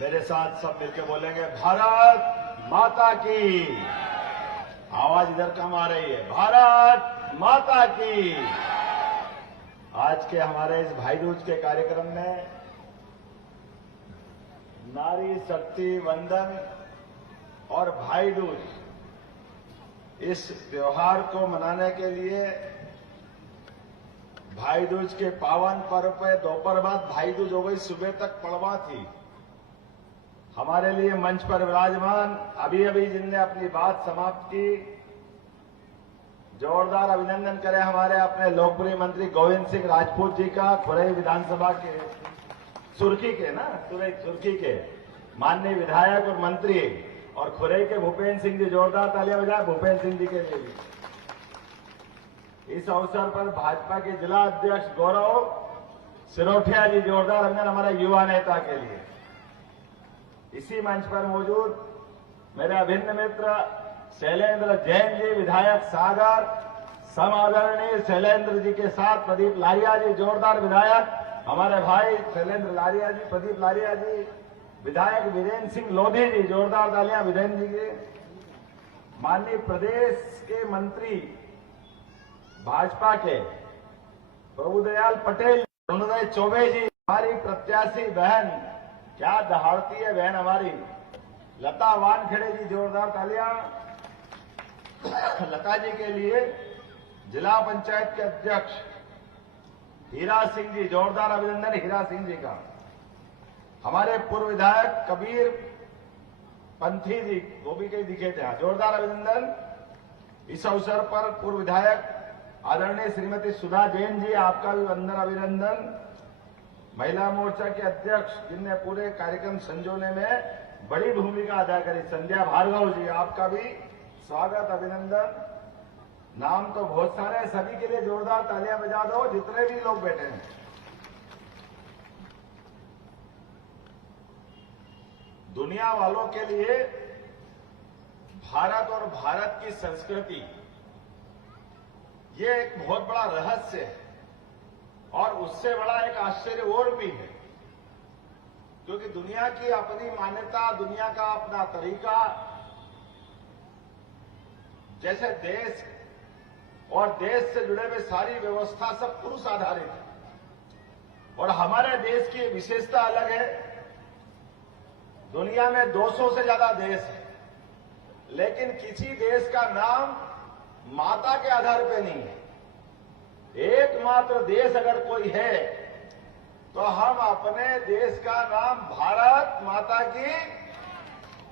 मेरे साथ सब मिलकर बोलेंगे, भारत माता की। आवाज इधर कम आ रही है। भारत माता की। आज के हमारे इस भाई दूज के कार्यक्रम में नारी शक्ति वंदन और भाई दूज, इस त्योहार को मनाने के लिए भाई दूज के पावन पर्व पे दोपहर बाद भाई दूज हो गई, सुबह तक पड़वा थी। हमारे लिए मंच पर विराजमान अभी अभी जिनने अपनी बात समाप्त की, जोरदार अभिनंदन करें हमारे अपने लोकप्रिय मंत्री गोविंद सिंह राजपूत जी का, खुरई विधानसभा के सुर्खी के माननीय विधायक और मंत्री, और खुरई के भूपेन्द्र सिंह जी, जोरदार तालियां बजाएं भूपेन्द्र सिंह जी के लिए भी। इस अवसर पर भाजपा के जिला अध्यक्ष गौरव सिरोठिया जी, जोरदार अभिनंदन हमारे युवा नेता के लिए। इसी मंच पर मौजूद मेरे अभिन्न मित्र शैलेंद्र जैन जी, विधायक सागर, समादरणीय शैलेंद्र जी के साथ प्रदीप लारिया जी, जोरदार विधायक हमारे भाई शैलेंद्र लारिया जी, प्रदीप लारिया जी, विधायक वीरेंद्र सिंह लोधी जी, जोरदार तालियां वीरेंद्र जी के। माननीय प्रदेश के मंत्री भाजपा के प्रभुदयाल पटेल, अरुणोदय चौबे जी, हमारी प्रत्याशी बहन, क्या दहाड़ती है बहन हमारी लता वानखेड़े जी, जोरदार तालियां लता जी के लिए। जिला पंचायत के अध्यक्ष हीरा सिंह जी, जोरदार अभिनंदन हीरा सिंह जी का। हमारे पूर्व विधायक कबीर पंथी जी, वो भी कहीं दिखे थे, जोरदार अभिनंदन। इस अवसर पर पूर्व विधायक आदरणीय श्रीमती सुधा जैन जी, आपका भी वंदन अभिनंदन। महिला मोर्चा के अध्यक्ष जिनने पूरे कार्यक्रम संजोने में बड़ी भूमिका अदा करी, संध्या भार्गव जी, आपका भी स्वागत अभिनंदन। नाम तो बहुत सारे, सभी के लिए जोरदार तालियां बजा दो, जितने भी लोग बैठे हैं। दुनिया वालों के लिए भारत और भारत की संस्कृति ये एक बहुत बड़ा रहस्य है, और उससे बड़ा एक आश्चर्य और भी है, क्योंकि दुनिया की अपनी मान्यता, दुनिया का अपना तरीका, जैसे देश और देश से जुड़े हुए सारी व्यवस्था सब पुरुष आधारित है, और हमारे देश की विशेषता अलग है। दुनिया में 200 से ज्यादा देश है, लेकिन किसी देश का नाम माता के आधार पे नहीं है। एकमात्र देश अगर कोई है तो हम अपने देश का नाम भारत माता की,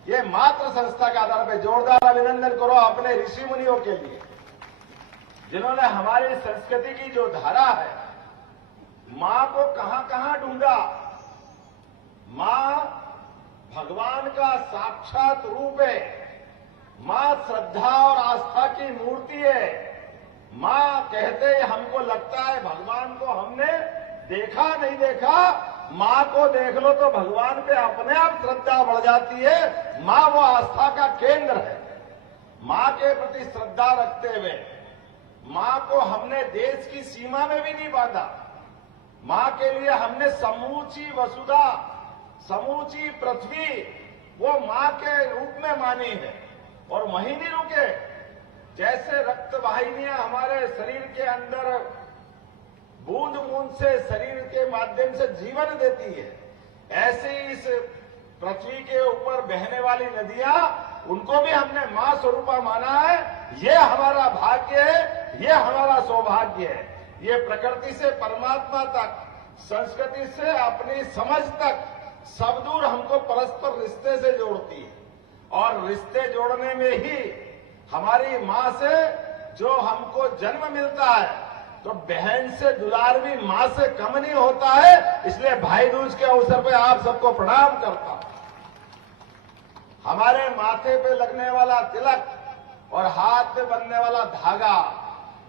ये मात्र संस्था के आधार पर जोरदार अभिनंदन करो अपने ऋषि मुनियों के लिए, जिन्होंने हमारी संस्कृति की जो धारा है, मां को कहां कहां ढूंढा। मां भगवान का साक्षात रूप है, मां श्रद्धा और आस्था की मूर्ति है। मां कहते हमको लगता है भगवान को हमने देखा नहीं देखा, मां को देख लो तो भगवान पे अपने आप श्रद्धा बढ़ जाती है। मां वो आस्था का केंद्र है। मां के प्रति श्रद्धा रखते हुए मां को हमने देश की सीमा में भी नहीं बांधा। मां के लिए हमने समूची वसुधा, समूची पृथ्वी वो मां के रूप में मानी है, और वहीं नहीं रुके। जैसे रक्त वाहिनियां हमारे शरीर के अंदर बूंद बूंद से शरीर के माध्यम से जीवन देती है, ऐसे ही इस पृथ्वी के ऊपर बहने वाली नदियां, उनको भी हमने मां स्वरूपा माना है। ये हमारा भाग्य है, ये हमारा सौभाग्य है। ये प्रकृति से परमात्मा तक, संस्कृति से अपनी समझ तक सब दूर हमको परस्पर रिश्ते से जोड़ती है, और रिश्ते जोड़ने में ही हमारी मां से जो हमको जन्म मिलता है, तो बहन से दुलार भी मां से कम नहीं होता है। इसलिए भाई दूज के अवसर पे आप सबको प्रणाम करता हूं। हमारे माथे पे लगने वाला तिलक और हाथ पे बंधने वाला धागा,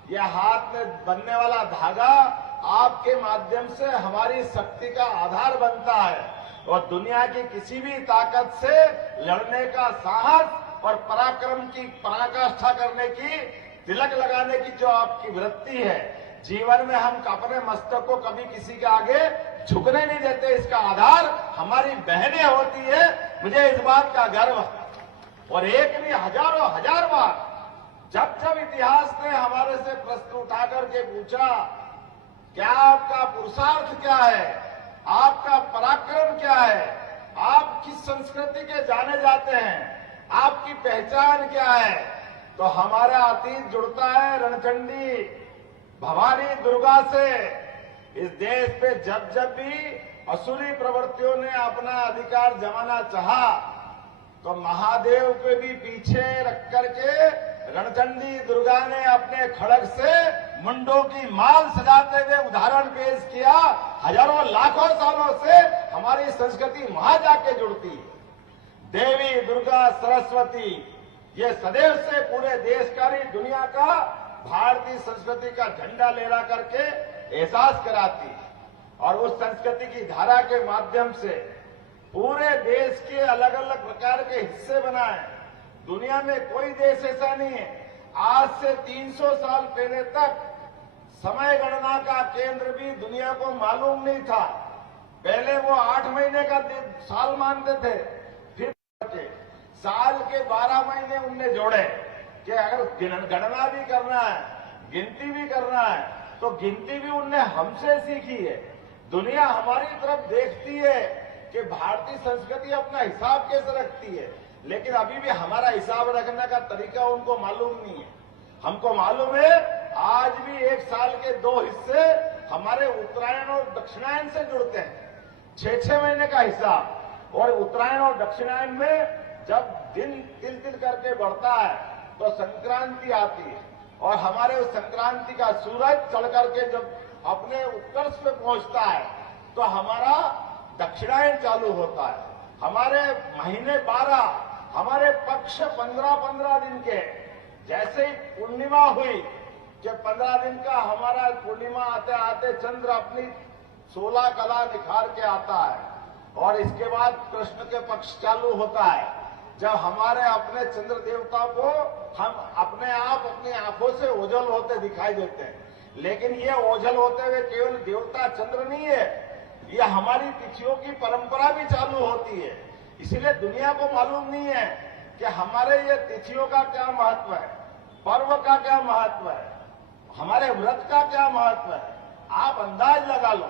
यह हाथ में बंधने वाला धागा आपके माध्यम से हमारी शक्ति का आधार बनता है, और दुनिया की किसी भी ताकत से लड़ने का साहस और पराक्रम की पराकाष्ठा करने की, तिलक लगाने की जो आपकी वृत्ति है, जीवन में हम अपने मस्तक को कभी किसी के आगे झुकने नहीं देते। इसका आधार हमारी बहनें होती है, मुझे इस बात का गर्व है। और एक नहीं हजारों हजार बार जब जब इतिहास ने हमारे से प्रश्न उठा करके पूछा क्या आपका पुरुषार्थ क्या है, आपका पराक्रम क्या है, आप किस संस्कृति के जाने जाते हैं, आपकी पहचान क्या है, तो हमारा अतीत जुड़ता है रणचंडी भवानी दुर्गा से। इस देश पे जब जब भी असुरी प्रवृत्तियों ने अपना अधिकार जमाना चाहा तो महादेव के भी पीछे रख करके रणचंडी दुर्गा ने अपने खड़ग से मुंडों की माल सजाते हुए उदाहरण पेश किया। हजारों लाखों सालों से हमारी संस्कृति वहां जाके जुड़ती है। देवी दुर्गा सरस्वती ये सदैव से पूरे देश का नहीं दुनिया का भारतीय संस्कृति का झंडा लहरा करके एहसास कराती है। और उस संस्कृति की धारा के माध्यम से पूरे देश के अलग अलग प्रकार के हिस्से बनाए। दुनिया में कोई देश ऐसा नहीं है। आज से 300 साल पहले तक समय गणना का केंद्र भी दुनिया को मालूम नहीं था। पहले वो 8 महीने का साल मानते थे, फिर साल के 12 महीने उनने जोड़े कि अगर गणना भी करना है, गिनती भी करना है, तो गिनती भी उनने हमसे सीखी है। दुनिया हमारी तरफ देखती है कि भारतीय संस्कृति अपना हिसाब कैसे रखती है, लेकिन अभी भी हमारा हिसाब रखने का तरीका उनको मालूम नहीं है। हमको मालूम है आज भी एक साल के 2 हिस्से हमारे उत्तरायण और दक्षिणायन से जुड़ते हैं। 6-6 महीने का हिसाब, और उत्तरायण और दक्षिणायन में जब दिन तिल तिल करके बढ़ता है तो संक्रांति आती है, और हमारे उस संक्रांति का सूरज चढ़ करके जब अपने उत्कर्ष पे पहुंचता है तो हमारा दक्षिणायन चालू होता है। हमारे महीने 12, हमारे पक्ष 15-15 दिन के, जैसे ही पूर्णिमा हुई कि 15 दिन का हमारा पूर्णिमा आते आते चंद्र अपनी 16 कला निखार के आता है, और इसके बाद कृष्ण के पक्ष चालू होता है, जब हमारे अपने चंद्र देवता को हम अपने आप अपनी आंखों से ओझल होते दिखाई देते हैं। लेकिन ये ओझल होते हुए केवल देवता चंद्र नहीं है, ये हमारी तिथियों की परंपरा भी चालू होती है। इसलिए दुनिया को मालूम नहीं है कि हमारे ये तिथियों का क्या महत्व है, पर्व का क्या महत्व है, हमारे व्रत का क्या महत्व है। आप अंदाज लगा लो,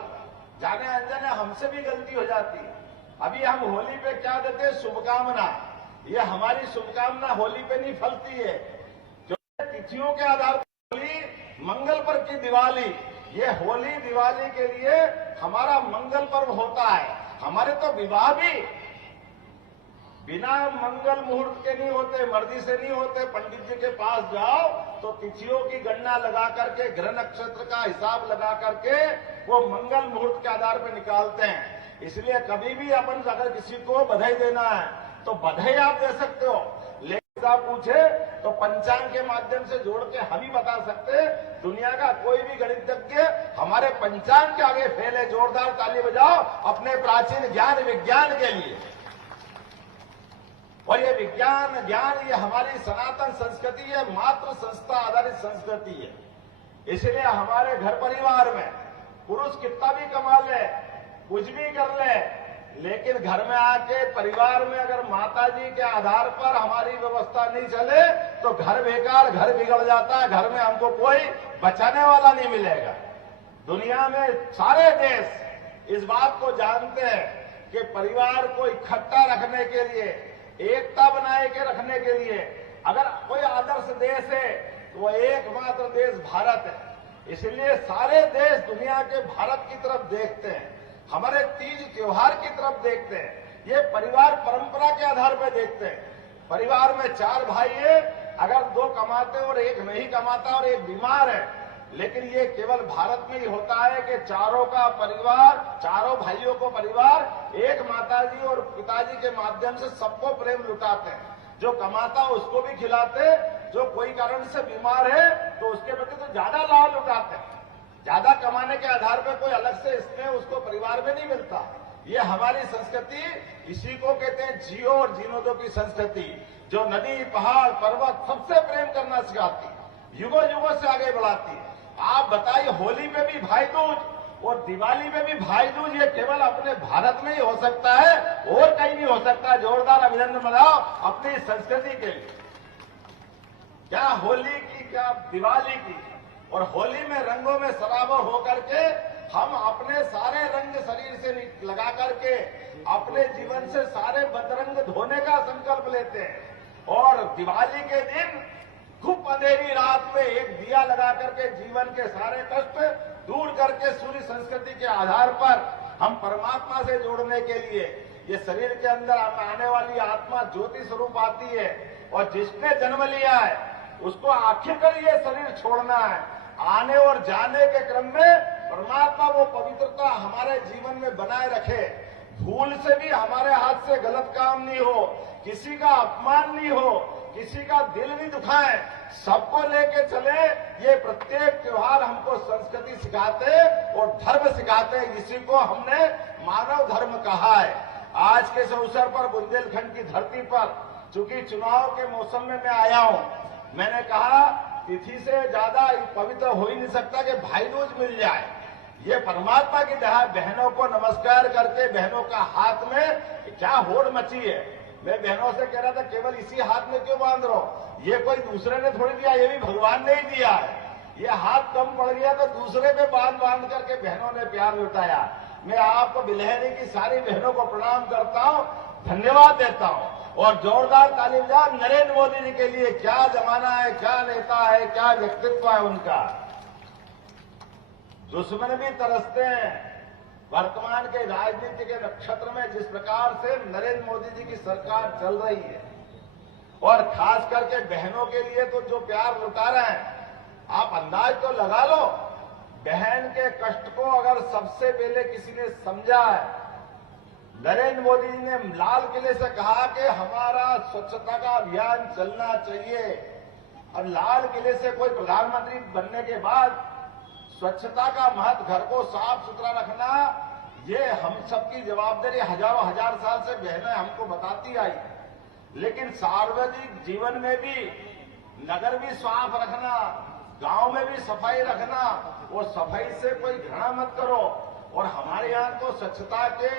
जाने अनजाने हमसे भी गलती हो जाती है। अभी हम होली पे क्या देते हैं, शुभकामना। ये हमारी शुभकामना होली पे नहीं फलती है। जो तिथियों के आधार पर होली, मंगल पर की दिवाली, ये होली दिवाली के लिए हमारा मंगल पर्व होता है। हमारे तो विवाह भी बिना मंगल मुहूर्त के नहीं होते, मर्जी से नहीं होते। पंडित जी के पास जाओ तो तिथियों की गणना लगा करके, ग्रह नक्षत्र का हिसाब लगा करके वो मंगल मुहूर्त के आधार पर निकालते हैं। इसलिए कभी भी अपन अगर किसी को बधाई देना है तो बधाई आप दे सकते हो, लेकिन आप पूछे तो पंचांग के माध्यम से जोड़ के हम ही बता सकते। दुनिया का कोई भी गणितज्ञ हमारे पंचांग के आगे फेल है। जोरदार ताली बजाओ अपने प्राचीन ज्ञान विज्ञान के लिए। और ये विज्ञान ज्ञान ये हमारी सनातन संस्कृति है, मात्र संस्था आधारित संस्कृति है। इसलिए हमारे घर परिवार में पुरुष कितना भी कमा ले, कुछ भी कर ले, लेकिन घर में आके परिवार में अगर माताजी के आधार पर हमारी व्यवस्था नहीं चले तो घर बेकार, घर बिगड़ जाता है। घर में हमको कोई बचाने वाला नहीं मिलेगा। दुनिया में सारे देश इस बात को जानते हैं कि परिवार को इकट्ठा रखने के लिए, एकता बनाए के रखने के लिए अगर कोई आदर्श देश है तो वो एकमात्र देश भारत है। इसलिए सारे देश दुनिया के भारत की तरफ देखते हैं, हमारे तीज त्योहार की तरफ देखते हैं। ये परिवार परंपरा के आधार पर देखते हैं। परिवार में 4 भाई है, अगर 2 कमाते और 1 नहीं कमाता और 1 बीमार है, लेकिन ये केवल भारत में ही होता है कि चारों का परिवार, चारों भाइयों को परिवार एक माताजी और पिताजी के माध्यम से सबको प्रेम लुटाते हैं। जो कमाता उसको भी खिलाते, जो कोई कारण से बीमार है तो उसके प्रति तो ज्यादा लाभ लुटाते हैं। ज्यादा कमाने के आधार पर कोई अलग से स्नेह उसको परिवार में नहीं मिलता। ये हमारी संस्कृति, इसी को कहते हैं जियो और जीनो दो की संस्कृति, जो नदी पहाड़ पर्वत सबसे प्रेम करना सिखाती, युगों युगों से आगे बढ़ाती है। आप बताइए, होली पे भी भाई दूज, और दिवाली में भी भाई दूज ये केवल अपने भारत में ही हो सकता है और कहीं नहीं हो सकता। जोरदार अभिनंदन मनाओ अपनी संस्कृति के लिए। क्या होली की, क्या दिवाली की, और होली में रंगों में सराबोर होकर के हम अपने सारे रंग शरीर से लगा करके अपने जीवन से सारे बदरंग धोने का संकल्प लेते हैं और दिवाली के दिन खूब अंधेरी रात में एक दिया लगा करके जीवन के सारे कष्ट दूर करके सूर्य संस्कृति के आधार पर हम परमात्मा से जोड़ने के लिए ये शरीर के अंदर आने वाली आत्मा ज्योति स्वरूप आती है और जिसने जन्म लिया है उसको आखिरकार ये शरीर छोड़ना है। आने और जाने के क्रम में परमात्मा वो पवित्रता हमारे जीवन में बनाए रखे, भूल से भी हमारे हाथ से गलत काम नहीं हो, किसी का अपमान नहीं हो, किसी का दिल नहीं दुखाए, सबको लेके चले। ये प्रत्येक त्योहार हमको संस्कृति सिखाते और धर्म सिखाते, इसी को हमने मानव धर्म कहा है। आज के इस अवसर पर बुंदेलखंड की धरती पर चूंकि चुनाव के मौसम में मैं आया हूं, मैंने कहा तिथि से ज्यादा पवित्र हो ही नहीं सकता कि भाई दूज मिल जाए। ये परमात्मा की दया, बहनों को नमस्कार करके बहनों का हाथ में क्या होड़ मची है। मैं बहनों से कह रहा था केवल इसी हाथ में क्यों बांध रहे हो, ये कोई दूसरे ने थोड़ी दिया, ये भी भगवान ने ही दिया है। ये हाथ कम पड़ गया तो दूसरे पे बांध बांध करके बहनों ने प्यार लुटाया। मैं आपको बिलहरी की सारी बहनों को प्रणाम करता हूं, धन्यवाद देता हूं और जोरदार ताली बजाओ नरेंद्र मोदी जी के लिए। क्या जमाना है, क्या नेता है, क्या व्यक्तित्व है उनका। दुश्मन भी तरसते हैं। वर्तमान के राजनीति के नक्षत्र में जिस प्रकार से नरेंद्र मोदी जी की सरकार चल रही है और खास करके बहनों के लिए तो जो प्यार लुटा रहे हैं, आप अंदाज तो लगा लो। बहन के कष्ट को अगर सबसे पहले किसी ने समझा है, नरेंद्र मोदी जी ने लाल किले से कहा कि हमारा स्वच्छता का अभियान चलना चाहिए। और लाल किले से कोई प्रधानमंत्री बनने के बाद स्वच्छता का महत्व, घर को साफ सुथरा रखना, ये हम सबकी जवाबदारी हजारों हजार साल से बहनें हमको बताती आई। लेकिन सार्वजनिक जीवन में भी नगर भी साफ रखना, गांव में भी सफाई रखना, और सफाई से कोई घृणा मत करो। और हमारे यहाँ तो स्वच्छता के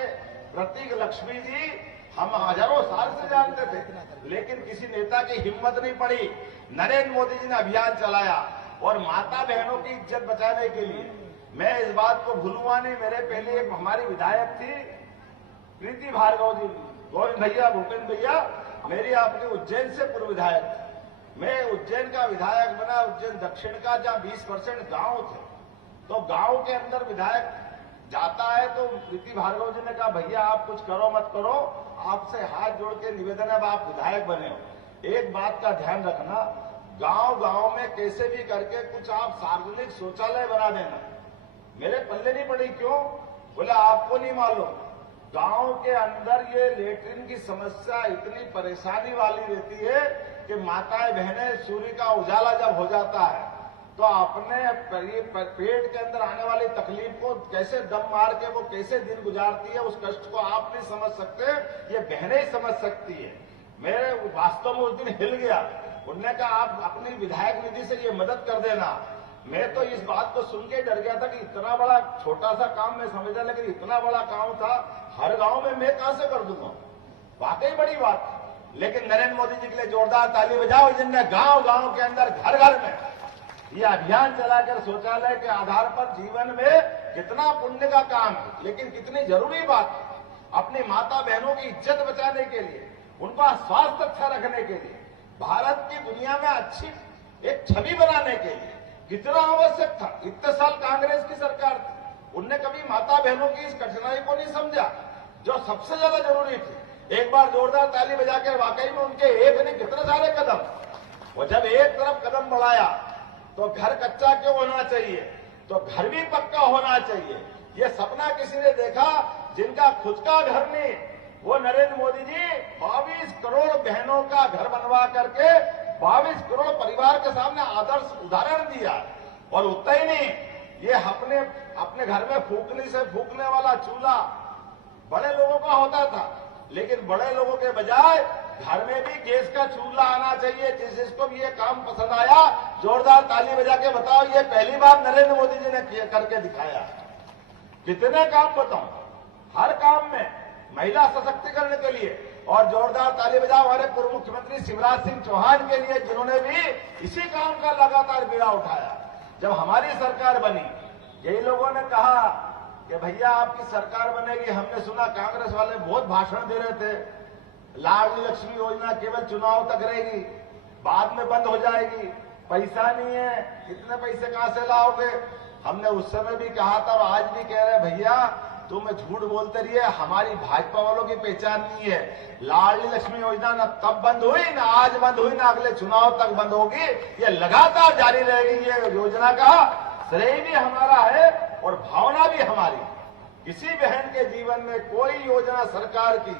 प्रतीक लक्ष्मी जी हम हजारों साल से जानते थे, लेकिन किसी नेता की हिम्मत नहीं पड़ी। नरेंद्र मोदी जी ने अभियान चलाया और माता बहनों की इज्जत बचाने के लिए। मैं इस बात को भूलूंगा नहीं, मेरे पहले एक हमारी विधायक थी प्रीति भार्गव जी, गोविंद भैया, भूपेंद्र भैया, मेरी आपके उज्जैन से पूर्व विधायक थी। मैं उज्जैन का विधायक बना, उज्जैन दक्षिण का, जहां 20% गांव थे। तो गांव के अंदर विधायक जाता है तो प्रीति भार्गव जी ने कहा भैया आप कुछ करो मत करो, आपसे हाथ जोड़ के निवेदन है, आप विधायक बने हो। एक बात का ध्यान रखना, गांव गांव में कैसे भी करके कुछ आप सार्वजनिक शौचालय बना देना। मेरे पल्ले नहीं पड़ी, क्यों? बोला आपको नहीं मालूम, गांव के अंदर ये लेटरिन की समस्या इतनी परेशानी वाली रहती है कि माताएं बहनें सूर्य का उजाला जब हो जाता है तो अपने पेट के अंदर आने वाली तकलीफ को कैसे दम मार के वो कैसे दिन गुजारती है, उस कष्ट को आप नहीं समझ सकते, ये बहनें ही समझ सकती है। मेरे वास्तव में उस दिन हिल गया। उन्होंने कहा आप अपनी विधायक निधि से ये मदद कर देना। मैं तो इस बात को सुन के डर गया था कि इतना बड़ा छोटा सा काम मैं समझा, लेकिन इतना बड़ा काम था, हर गांव में मैं कहां से कर दूंगा। वाकई बड़ी बात। लेकिन नरेंद्र मोदी जी के लिए जोरदार ताली बजाओ, जिनने गांव गांव के अंदर घर घर में ये अभियान चलाकर शौचालय के आधार पर जीवन में कितना पुण्य का काम है, लेकिन कितनी जरूरी बात है। अपनी माता बहनों की इज्जत बचाने के लिए, उनका स्वास्थ्य अच्छा रखने के लिए, भारत की दुनिया में अच्छी एक छवि बनाने के लिए कितना आवश्यक था। इतने साल कांग्रेस की सरकार थी, उनने कभी माता बहनों की इस कठिनाई को नहीं समझा जो सबसे ज्यादा जरूरी थी। एक बार जोरदार ताली बजाकर वाकई में उनके एक नहीं कितने सारे कदम, और जब एक तरफ कदम बढ़ाया तो घर कच्चा क्यों होना चाहिए, तो घर भी पक्का होना चाहिए। ये सपना किसी ने देखा जिनका खुद का घर नहीं, वो नरेंद्र मोदी जी 22 करोड़ बहनों का घर बनवा करके 22 करोड़ परिवार के सामने आदर्श उदाहरण दिया। और उतना ही नहीं, ये अपने घर में फूकनी से फूकने वाला चूल्हा बड़े लोगों का होता था, लेकिन बड़े लोगों के बजाय घर में भी गैस का चूल्हा आना चाहिए। जिसको भी ये काम पसंद आया जोरदार ताली बजा के बताओ, ये पहली बार नरेंद्र मोदी जी ने करके दिखाया। कितने काम बताऊं, हर काम में महिला सशक्तिकरण के लिए। और जोरदार ताली बजाओ हमारे पूर्व मुख्यमंत्री शिवराज सिंह चौहान के लिए, जिन्होंने भी इसी काम का लगातार बीड़ा उठाया। जब हमारी सरकार बनी, यही लोगों ने कहा कि भैया आपकी सरकार बनेगी। हमने सुना कांग्रेस वाले बहुत भाषण दे रहे थे, लाडली लक्ष्मी योजना केवल चुनाव तक रहेगी, बाद में बंद हो जाएगी, पैसा नहीं है, इतने पैसे कहां से लाओगे। हमने उस समय भी कहा था और आज भी कह रहे भैया तुम झूठ बोलते रहिए, हमारी भाजपा वालों की पहचान नहीं है। लाडली लक्ष्मी योजना न तब बंद हुई, न आज बंद हुई, न अगले चुनाव तक बंद होगी, ये लगातार जारी रहेगी। ये योजना का श्रेय भी हमारा है और भावना भी हमारी। किसी बहन के जीवन में कोई योजना सरकार की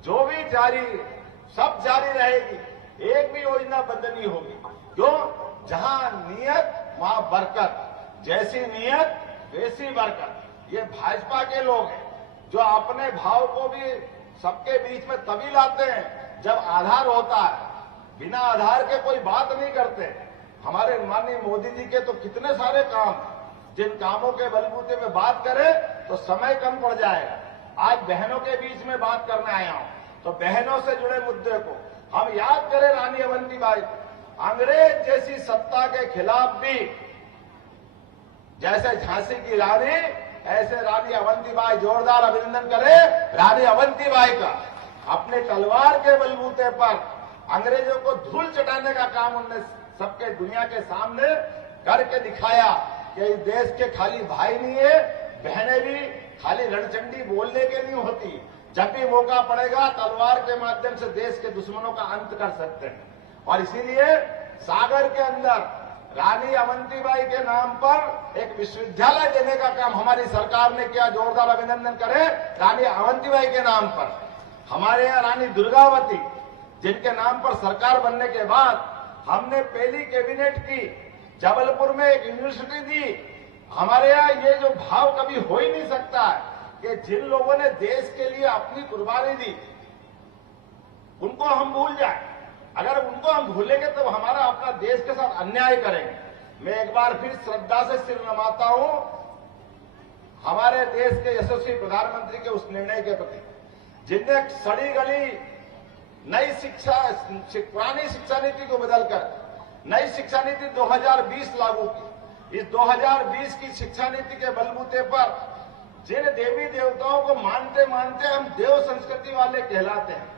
जो भी जारी, सब जारी रहेगी, एक भी योजना बंद नहीं होगी। क्यों? जहां नियत वहां बरकत, जैसी नियत वैसी बरकत। ये भाजपा के लोग हैं जो अपने भाव को भी सबके बीच में तभी लाते हैं जब आधार होता है, बिना आधार के कोई बात नहीं करते। हमारे माननीय मोदी जी के तो कितने सारे काम, जिन कामों के बलबूते पे बात करें तो समय कम पड़ जाएगा। आज बहनों के बीच में बात करने आया हूं, तो बहनों से जुड़े मुद्दे को हम याद करें। रानी अवंतीबाई, अंग्रेज जैसी सत्ता के खिलाफ भी जैसे झांसी की रानी, ऐसे रानी अवंतीबाई, जोरदार अभिनंदन करें रानी अवंतीबाई का। अपने तलवार के बलबूते पर अंग्रेजों को धूल चटाने का काम उन्होंने सबके दुनिया के सामने करके दिखाया कि इस देश के खाली भाई नहीं है, बहनें भी खाली रणचंडी बोलने के नहीं होती। जब भी मौका पड़ेगा तलवार के माध्यम से देश के दुश्मनों का अंत कर सकते हैं। और इसीलिए सागर के अंदर रानी अवंतीबाई के नाम पर एक विश्वविद्यालय देने का काम हमारी सरकार ने किया। जोरदार अभिनंदन करें रानी अवंतीबाई के नाम पर। हमारे यहाँ रानी दुर्गावती, जिनके नाम पर सरकार बनने के बाद हमने पहली कैबिनेट की, जबलपुर में एक यूनिवर्सिटी दी। हमारे यहाँ ये जो भाव कभी हो ही नहीं सकता है कि जिन लोगों ने देश के लिए अपनी कुर्बानी दी उनको हम भूल जाए। अगर उनको हम भूलेंगे तो हमारा अपना देश के साथ अन्याय करेंगे। मैं एक बार फिर श्रद्धा से सिर नमाता हूं हमारे देश के यशस्वी प्रधानमंत्री के उस निर्णय के प्रति, जिनने सड़ी गली नई शिक्षा, पुरानी शिक्षा नीति को बदलकर नई शिक्षा नीति 2020 लागू की। इस 2020 की शिक्षा नीति के बलबूते पर जिन देवी देवताओं को मानते मानते हम देव संस्कृति वाले कहलाते हैं,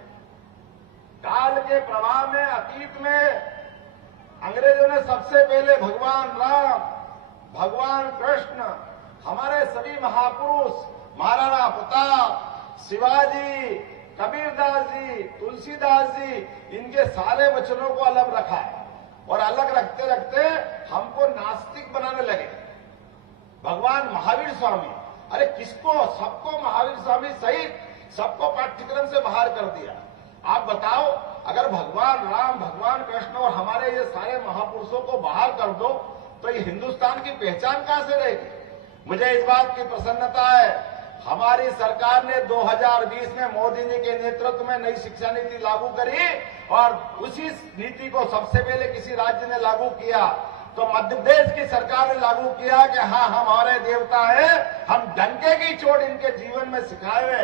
काल के प्रवाह में, अतीत में अंग्रेजों ने सबसे पहले भगवान राम, भगवान कृष्ण, हमारे सभी महापुरुष, महाराणा प्रताप, शिवाजी, कबीरदास जी, तुलसीदास जी, इनके सारे वचनों को अलग रखा और अलग रखते रखते हमको नास्तिक बनाने लगे। भगवान महावीर स्वामी, अरे किसको, सबको महावीर स्वामी सहित सबको पाठ्यक्रम से बाहर कर दिया। आप बताओ, अगर भगवान राम, भगवान कृष्ण और हमारे ये सारे महापुरुषों को बाहर कर दो तो ये हिंदुस्तान की पहचान कहां से रहेगी। मुझे इस बात की प्रसन्नता है, हमारी सरकार ने 2020 में मोदी जी के नेतृत्व में नई शिक्षा नीति लागू करी और उसी नीति को सबसे पहले किसी राज्य ने लागू किया तो मध्य प्रदेश की सरकार ने लागू किया कि हाँ, हमारे देवता है, हम डंके की चोट इनके जीवन में सिखाए हुए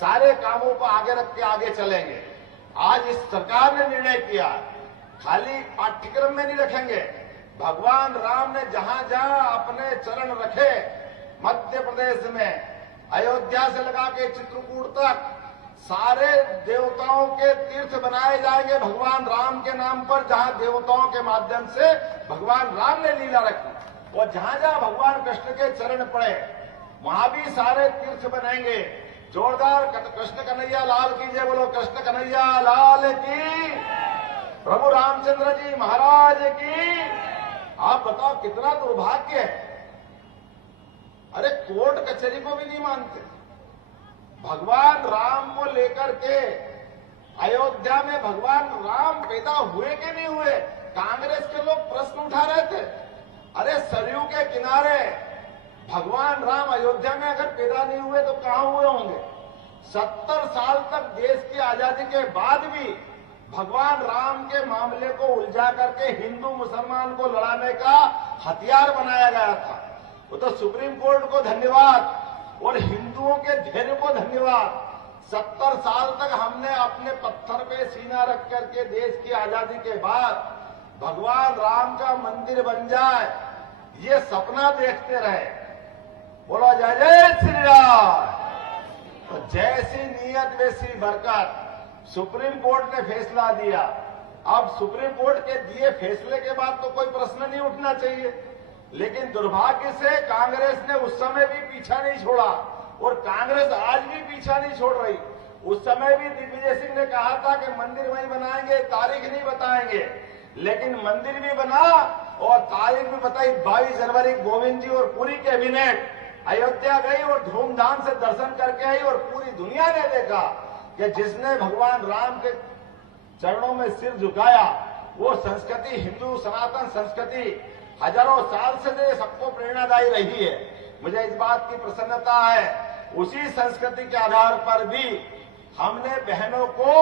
सारे कामों को आगे रख के आगे चलेंगे। आज इस सरकार ने निर्णय किया, खाली पाठ्यक्रम में नहीं रखेंगे। भगवान राम ने जहां जहां अपने चरण रखे, मध्य प्रदेश में अयोध्या से लगा के चित्रकूट तक सारे देवताओं के तीर्थ बनाए जाएंगे भगवान राम के नाम पर। जहां देवताओं के माध्यम से भगवान राम ने लीला रखी और जहां जहां भगवान कृष्ण के चरण पड़े वहां भी सारे तीर्थ बनेंगे। जोरदार कृष्ण कन्हैया लाल की जय बोलो, कृष्ण कन्हैया लाल की, प्रभु रामचंद्र जी महाराज की। आप बताओ कितना दुर्भाग्य है, अरे कोर्ट कचहरी को भी नहीं मानते। भगवान राम को लेकर के अयोध्या में भगवान राम पैदा हुए कि नहीं हुए, कांग्रेस के लोग प्रश्न उठा रहे थे। अरे सरयू के किनारे भगवान राम अयोध्या में अगर पैदा नहीं हुए तो कहां हुए होंगे। 70 साल तक देश की आजादी के बाद भी भगवान राम के मामले को उलझा करके हिंदू मुसलमान को लड़ाने का हथियार बनाया गया था। वो तो सुप्रीम कोर्ट को धन्यवाद और हिंदुओं के धैर्य को धन्यवाद। 70 साल तक हमने अपने पत्थर पे सीना रख करके देश की आजादी के बाद भगवान राम का मंदिर बन जाए ये सपना देखते रहे। बोलो जय जय श्री राम। तो जैसी नीयत वैसी बरकत। सुप्रीम कोर्ट ने फैसला दिया। अब सुप्रीम कोर्ट के दिए फैसले के बाद तो कोई प्रश्न नहीं उठना चाहिए, लेकिन दुर्भाग्य से कांग्रेस ने उस समय भी पीछा नहीं छोड़ा और कांग्रेस आज भी पीछा नहीं छोड़ रही। उस समय भी दिग्विजय सिंह ने कहा था कि मंदिर वहीं बनाएंगे, तारीख नहीं बताएंगे, लेकिन मंदिर भी बना और तारीख भी बताई। 22 जनवरी गोविंद जी और पूरी कैबिनेट अयोध्या गई और धूमधाम से दर्शन करके आई और पूरी दुनिया ने देखा कि जिसने भगवान राम के चरणों में सिर झुकाया वो संस्कृति, हिंदू सनातन संस्कृति हजारों साल से सबको प्रेरणादायी रही है। मुझे इस बात की प्रसन्नता है, उसी संस्कृति के आधार पर भी हमने बहनों को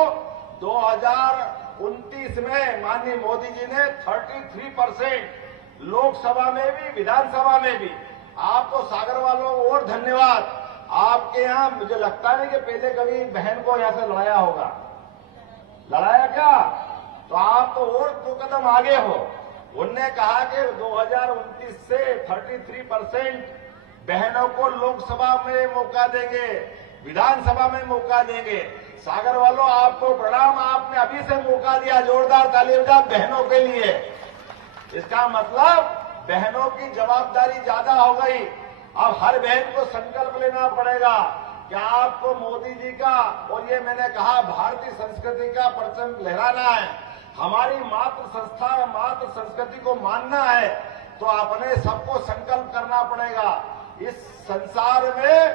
2029 में माननीय मोदी जी ने 33% लोकसभा में भी विधानसभा में भी। आपको सागर वालों को और धन्यवाद। आपके यहाँ मुझे लगता नहीं कि पहले कभी बहन को यहां से लड़ाया होगा। लड़ाया क्या? तो आप तो और 2 कदम आगे हो। उनने कहा कि 2029 से 33% बहनों को लोकसभा में मौका देंगे, विधानसभा में मौका देंगे। सागर वालों आपको प्रणाम, आपने अभी से मौका दिया। जोरदार ताली बजाओ बहनों के लिए। इसका मतलब बहनों की जवाबदारी ज्यादा हो गई। अब हर बहन को संकल्प लेना पड़ेगा कि आपको मोदी जी का और ये मैंने कहा भारतीय संस्कृति का परचम लहराना है, हमारी मातृ संस्था मातृ संस्कृति को मानना है, तो अपने सबको संकल्प करना पड़ेगा। इस संसार में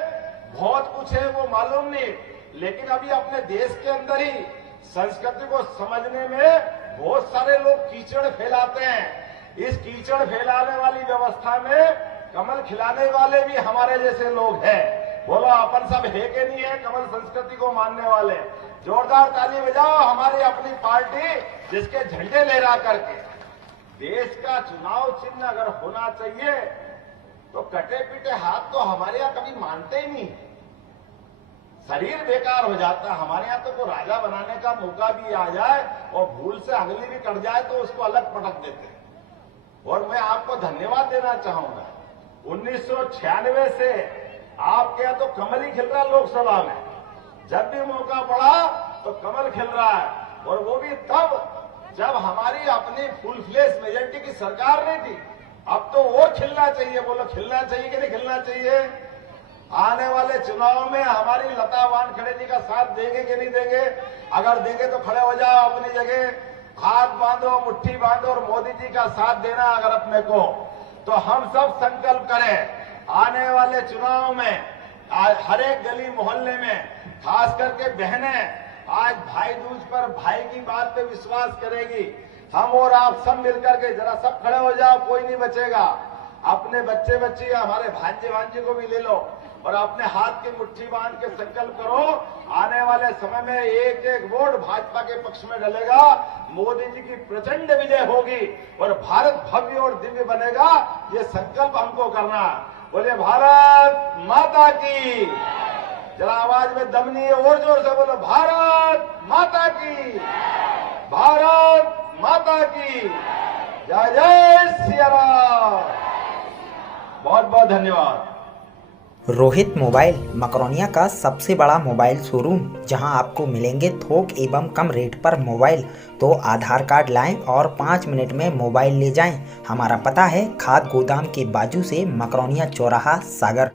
बहुत कुछ है वो मालूम नहीं, लेकिन अभी अपने देश के अंदर ही संस्कृति को समझने में बहुत सारे लोग कीचड़ फैलाते हैं। इस कीचड़ फैलाने वाली व्यवस्था में कमल खिलाने वाले भी हमारे जैसे लोग हैं। बोलो अपन सब है कि नहीं है कमल संस्कृति को मानने वाले? जोरदार ताली बजाओ हमारी अपनी पार्टी जिसके झंडे लहरा करके। देश का चुनाव चिन्ह अगर होना चाहिए तो कटे पीटे हाथ तो हमारे यहाँ कभी मानते ही नहीं। शरीर बेकार हो जाता है। हमारे यहाँ तो को राजा बनाने का मौका भी आ जाए और भूल से अंगुली भी कट जाए तो उसको अलग पटक देते हैं। और मैं आपको धन्यवाद देना चाहूंगा। 1996 से आपके यहाँ तो कमल ही खिल रहा लोकसभा में। जब भी मौका पड़ा तो कमल खिल रहा है, और वो भी तब जब हमारी अपनी फुल फ्लेश मेजॉरिटी की सरकार नहीं थी। अब तो वो खिलना चाहिए। बोलो खिलना चाहिए कि नहीं खिलना चाहिए? आने वाले चुनाव में हमारी लता वानखेड़े जी का साथ देंगे कि नहीं देंगे? अगर देंगे तो खड़े हो जाओ अपनी जगह, हाथ बांधो, मुट्ठी बांधो और मोदी जी का साथ देना अगर अपने को। तो हम सब संकल्प करें आने वाले चुनाव में हर एक गली मोहल्ले में, खास करके बहनें आज भाई दूज पर भाई की बात पे विश्वास करेगी। हम और आप सब मिलकर के जरा सब खड़े हो जाओ, कोई नहीं बचेगा। अपने बच्चे बच्ची हमारे भांजे भांजे को भी ले लो और अपने हाथ की मुट्ठी बांध के संकल्प करो। आने वाले समय में एक एक वोट भाजपा के पक्ष में डलेगा, मोदी जी की प्रचंड विजय होगी और भारत भव्य और दिव्य बनेगा। ये संकल्प हमको करना। बोले भारत माता की। जरा आवाज में दम नहीं है, और जोर से बोलो भारत माता की, भारत माता की जय जय सिया राम। बहुत बहुत धन्यवाद। रोहित मोबाइल मकरोनिया का सबसे बड़ा मोबाइल शोरूम, जहां आपको मिलेंगे थोक एवं कम रेट पर मोबाइल। तो आधार कार्ड लाएं और 5 मिनट में मोबाइल ले जाएं। हमारा पता है खाद गोदाम के बाजू से, मकरोनिया चौराहा, सागर।